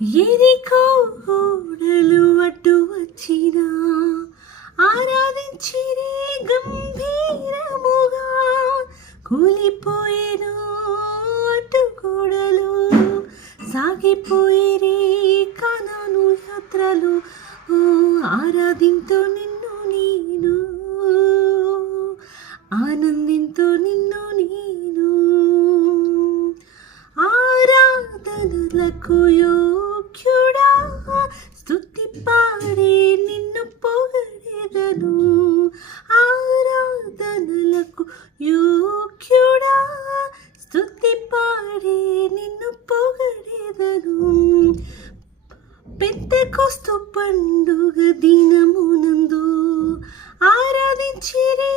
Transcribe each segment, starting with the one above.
ఎరికో గోడలు అడ్డు వచ్చినా ఆరాధించిరే గంభీరముగా కూలిపోయేను అడ్డు గోడలు సాగిపోయేరే కానాను యాత్రలు ఆరాధింతో నిన్ను నేను ఆనందింతో నిన్ను నేను ఆరాధనలకు యోగ్యుడా స్తుతి పాడి నిన్ను పొగడెదను ఆరాధనలకు యోగ్యుడా స్తుతి పాడి నిన్ను పొగడెదను పెంతెకొస్తు పండుగ దినమునందు ఆరాధించిరే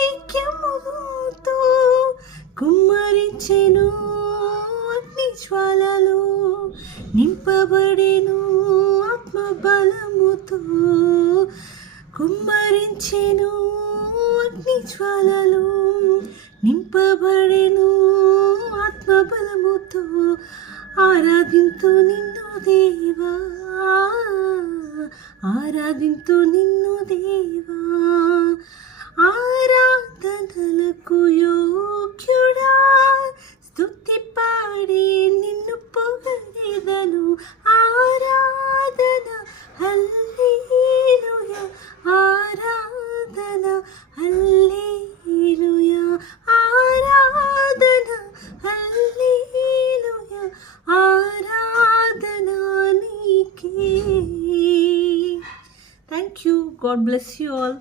ఐక్యముతో కుమ్మరించెను అగ్ని జ్వాలలు నింపబడెను ఆత్మ బలముతో కుమ్మరించెను అగ్ని జ్వాలలు నింపబడెను ఆత్మ బలముతో ఆరాధింతు నిన్ను దేవా ఆరాధింతు నిన్ను దేవా ఆరాధనలకు యోగ్యుడా స్తుతి పాడి నిన్ను పొగడెదను ఆరాధన హల్లెలూయా ఆరాధన హల్లెలూయా ఆరాధన హల్లెలూయా ఆరాధన నీకే. Thank you. God bless you all.